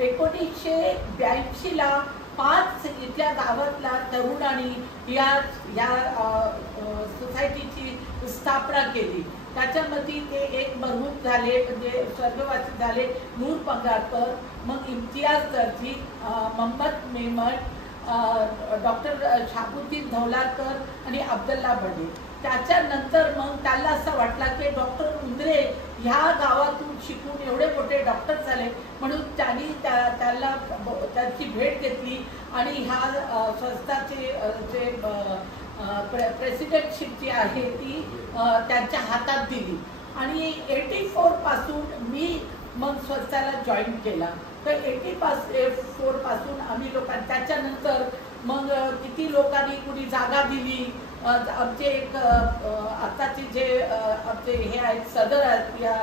1982ला 5 इथल्या गावातल्या तरुणांनी या सोसायटीची स्थापना केली। त्याच्यामध्ये ते एक मरहूम झाले, म्हणजे स्वर्गवासी झाले, नूर पंगारकर, मग इम्तियाज दर्जी, मोहम्मद मेमन, डॉक्टर शाबुद्दीन धौलाकर आणि अब्दुल्ला बडे। त्याच्यानंतर मग त्याला असं वाटलं की डॉक्टर उंद्रे ह्या गावातून शिकून एवढे मोठे डॉक्टर झाले, म्हणून त्यांनी त्याला त्यांची भेट घेतली आणि ह्या संस्थाचे जे प्रेसिडेंटशिप जी आहे ती त्यांच्या हातात दिली। आणि 84 पासून मी मग संस्थाला जॉईन केला। तर 84 पासून आम्ही लोकांनी त्याच्यानंतर मग किती लोकांनी कुणी जागा दिली। आमचे एक आताचे जे आमचे हे आहेत सदर आहेत या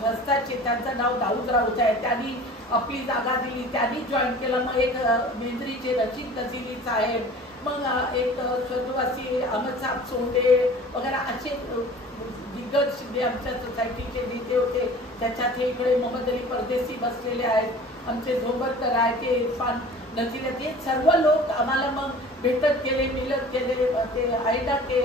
संस्थाचे, त्यांचं नाव दाऊद राऊत आहे, त्यांनी आपली जागा दिली, त्यांनी जॉईन केलं। मग एक मेंद्रीचे रशीद नझीरी साहेब, मग एक स्वर्गवासी अहमद साहब सोंडे वगैरे असे दिग्गज शिंदे आमच्या सोसायटीचे नेते होते। त्याच्यात हे इकडे मोहम्मद अली परदेसी बसलेले आहेत, आमचे झोंबरकर आहेत, ते इरफान नजीर आहेत, हे सर्व लोक आम्हाला मग भेटत गेले, मिलत गेले। ते आयडा के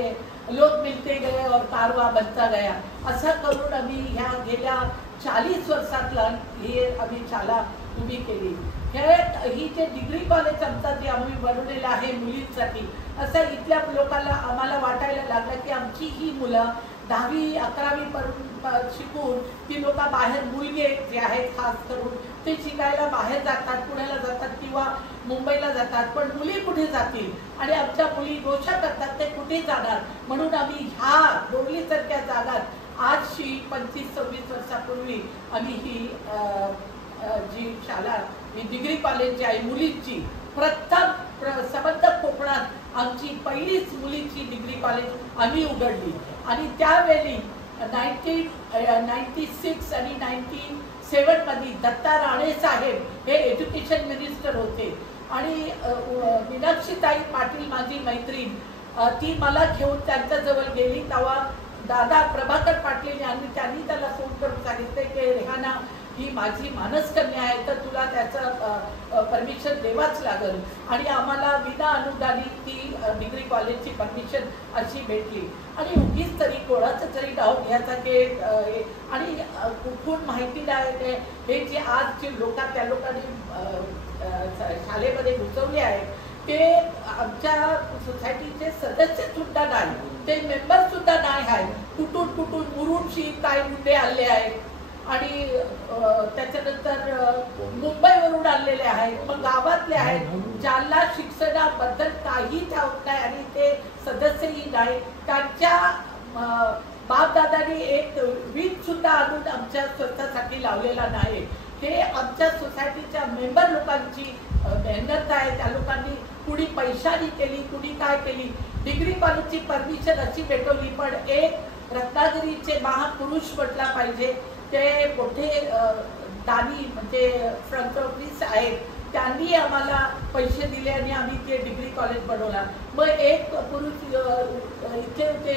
लोग मिलते गए और कारवा बनता गया, असं करून आम्ही ह्या गेल्या 40 वर्षातला हे आम्ही शाळा उभी केली। ही जे डिग्री कॉलेज आमचा जे आम्ही बनवलेलं आहे मुलींसाठी, असं इथल्या लोकांना आम्हाला वाटायला लागलं की आमची ही मुलं 10वी 11वी पर्यंत शिकून ती लोक बाहेर, मुलगे जे आहेत खास करून ते शिकायला बाहेर जातात, पुण्याला जातात किंवा मुंबईला जातात, पण मुली कुठे जातील आणि आमच्या मुली घोषणा करतात ते कुठे जाणार। म्हणून आम्ही ह्या बोरलीसारख्या जागात आजशी 25-26 वर्षापूर्वी आम्ही ही जी शाळा, ही डिग्री कॉलेज जी आहे मुलींची, प्रथम संबंध कोकणात आमची पहिलीच मुलीची डिग्री कॉलेज आम्ही उघडली। आणि त्यावेळी 1996 आणि 97 मध्ये दत्ता राणे साहेब हे एज्युकेशन मिनिस्टर होते आणि मीनाक्षीताई पाटील माझी मैत्रीण, ती मला घेऊन त्यांच्याजवळ गेली। तेव्हा दादा प्रभाकर पाटील त्यांनी त्याला फोन करून सांगितले की रेहाना ही माझी मानसकन्या आहे, तर तुला त्याचं परमिशन द्यावाच लागेल। आणि आम्हाला विना अनुदानी ती डिग्री कॉलेजची परमिशन अशी भेटली। आणि उगीच तरी कोणाचं तरी नाव घ्यायचा की आणि कुठून माहिती नाही, हे जे आज जे लोक त्या लोकांनी शाळेमध्ये घुसवले आहेत ते आमच्या सोसायटीचे सदस्य सुद्धा नाही, ते मेंबर सुद्धा नाही आहेत। कुठून मुरुडशी काही मुद्दे आले आहेत आणि त्याच्यानंतर मुंबईवरून आलेले आहेत, मग गावातले आहेत, ज्यांना शिक्षणाबद्दल काही ठाऊक नाही आणि ते सदस्यही नाही। त्यांच्या बापदादांनी एक वीज सुद्धा आणून आमच्या स्वतःसाठी लावलेला नाही। हे आमच्या सोसायटीच्या मेंबर लोकांची मेहनत आहे। त्या लोकांनी कुणी पैशानी केली, कुणी काय केली। डिग्री कॉलेजची परमिशन अशी भेटवली, पण एक रत्नागिरीचे महापुरुष म्हटला पाहिजे, ते मोठे दानी म्हणजे फिलॉसॉफिस्ट आहेत, त्यांनी आम्हाला पैसे दिले आणि आम्ही ते डिग्री कॉलेज बनवला। मग एक पुरुष इथे होते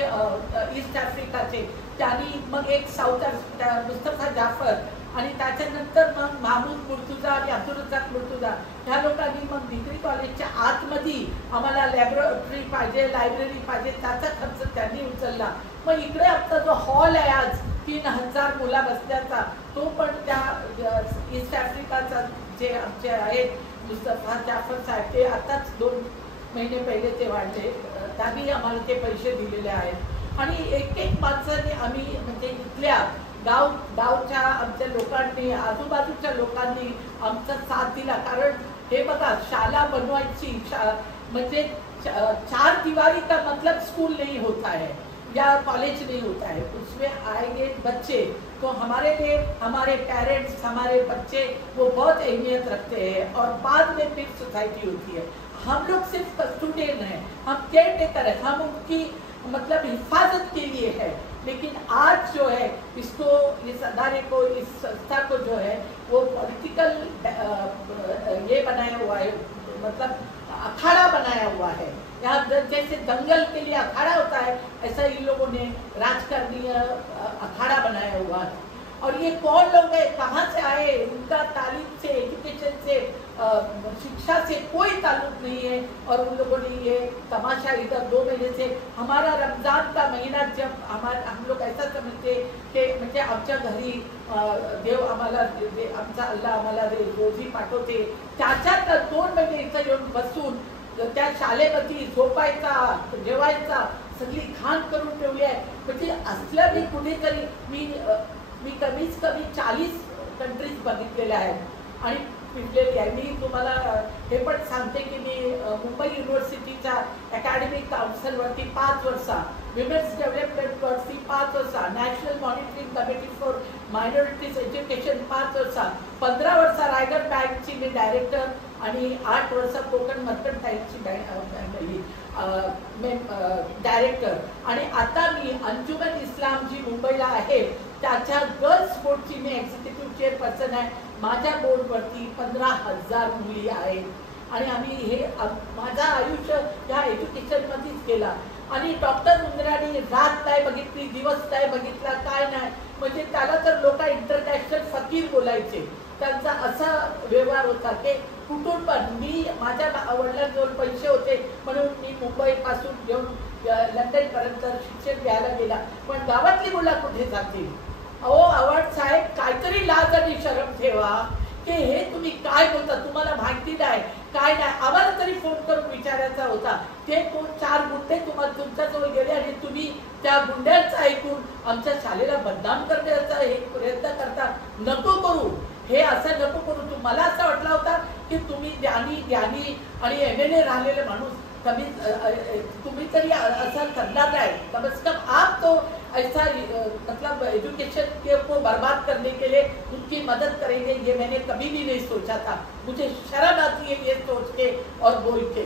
ईस्ट आफ्रिकाचे, त्यांनी मग एक साऊथ आफ्रिका मुस्तफा जाफर, आणि त्याच्यानंतर मग महमूद मुर्तुजा आणि अब्दुल रजाक मुर्तुजा, ह्या लोकांनी मग डिग्री कॉलेजच्या आतमध्ये आम्हाला लॅबोरेटरी पाहिजे, लायब्ररी पाहिजे, त्याचा खर्च त्यांनी उचलला। मग इकडे आमचा जो हॉल आहे आज 3000 मुला बसण्याचा, तो पण त्या ईस्ट आफ्रिकाचा जे आमचे आहेत मुस्तफा जाफर साहेब, ते आताच 2 महिने पहिले ते वाढले, त्यांनी आम्हाला ते पैसे दिलेले आहेत। आणि एक माणसाने आम्ही म्हणजे इथल्या गावच्या आमच्या लोकांनी, आजूबाजूच्या लोकांनी आमचा साथ दिला। कारण हे बघा, शाळा बनवायची म्हणजे 4 दीवारी का मतलब स्कूल नहीं होता है या कॉलेज नहीं होता है, उसमें आएंगे बच्चे, तो हमारे लिए हमारे पेरेंट्स, हमारे बच्चे वो बहुत अहमियत रखते हैं और बाद में फिर सोसाइटी होती है। हम लोग सिर्फ स्टूडेंट हैं, हम केयर टेकर हैं, हम उनकी मतलब हिफाजत के लिए है। लेकिन आज जो है इसको, इस अदारे को, इस संस्था को जो है वो पॉलिटिकल ये बनाया हुआ है, मतलब अखाड़ा बनाया हुआ है। यहाँ जैसे दंगल के लिए अखाड़ा होता है, ऐसा इन लोगों ने राजकारणीय अखाड़ा बनाया हुआ है। और ये कौन लोग हैं, कहाँ से आए, उनका तालीम से, एजुकेशन शिक्षा से कोई ताल्लुक नहीं है। और उन लोगों ने ये तमाशा इधर 2 महीने से, हमारा रमज़ान का महीना जब हम लोग ऐसा समझते की म्हणजे आमच्या घरी देव आम्हाला आमचा अल्लाह आम्हाला रोजी पाठवते, त्याच्यात 2 महिने इथं येऊन बसून त्या शाळेमध्ये झोपायचा, जेवायचा, सगळी घाण करून ठेवली आहे। म्हणजे असलं मी कुठेतरी मी कमीत कमी 40 कंट्रीज बघितलेल्या आहेत आणि पिटलेली आहे। मी तुम्हाला हे पण सांगते की मी मुंबई युनिव्हर्सिटीच्या अकॅडमिक काउन्सिलवरती 5 वर्ष, विमेन्स डेव्हलपमेंटवरती 5 वर्ष, national monitoring committee for minorities education 5 वर्ष, 15 वर्ष रायगड बँकची मी डायरेक्टर आणि 8 वर्ष कोकण मर्कंटाईलची डायरेक्टर आणि आता मी अंजुमन इस्लाम जी मुंबईला आहे त्याच्या गर्ल्स बोर्डची मी एक्झिक्युटिव्ह चेअरपर्सन आहे। माझ्या बोर्डवरती 15,000 मुली आहेत आणि आम्ही हे माझं आयुष्य ह्या एज्युकेशनमध्येच केला। आणि डॉक्टर मुंद्रानी रात नाही बघितली, दिवस नाही बघितला, काय नाही, म्हणजे त्याला तर लोक इंटरनॅशनल फकीर बोलायचे। त्यांचा असा व्यवहार होता की कुठून पण मी माझ्या वडिलांजवळ पैसे होते म्हणून मी मुंबईपासून घेऊन लंडनपर्यंत शिक्षण घ्यायला गेला, पण गावातली मुलं कुठे जातील? अहो आव्हाड साहेब, काहीतरी लाज आणि शरम ठेवा की हे तुम्ही काय बोलता, तुम्हाला माहिती नाही काय नाही। आम्हाला तरी फोन करून विचारायचा होता, ते 4 गुंडे तुमच्याजवळ गेले आणि तुम्ही त्या गुंड्यांचं ऐकून आमच्या शाळेला बदनाम करण्याचा हे प्रयत्न करता। नको करू, हे असं नको करू। मला असं वाटलं होता की तुम्ही ज्ञानी आणि MLA राहिलेले माणूस तुम्ही तरी ऐसा करना है, कम से कम आप तो ऐसा मतलब एजुकेशन को बर्बाद करने के लिए उनकी मदद करेंगे, ये मैंने कभी भी नहीं सोचा था। मुझे शर्म आती है ये सोच के और बोल के।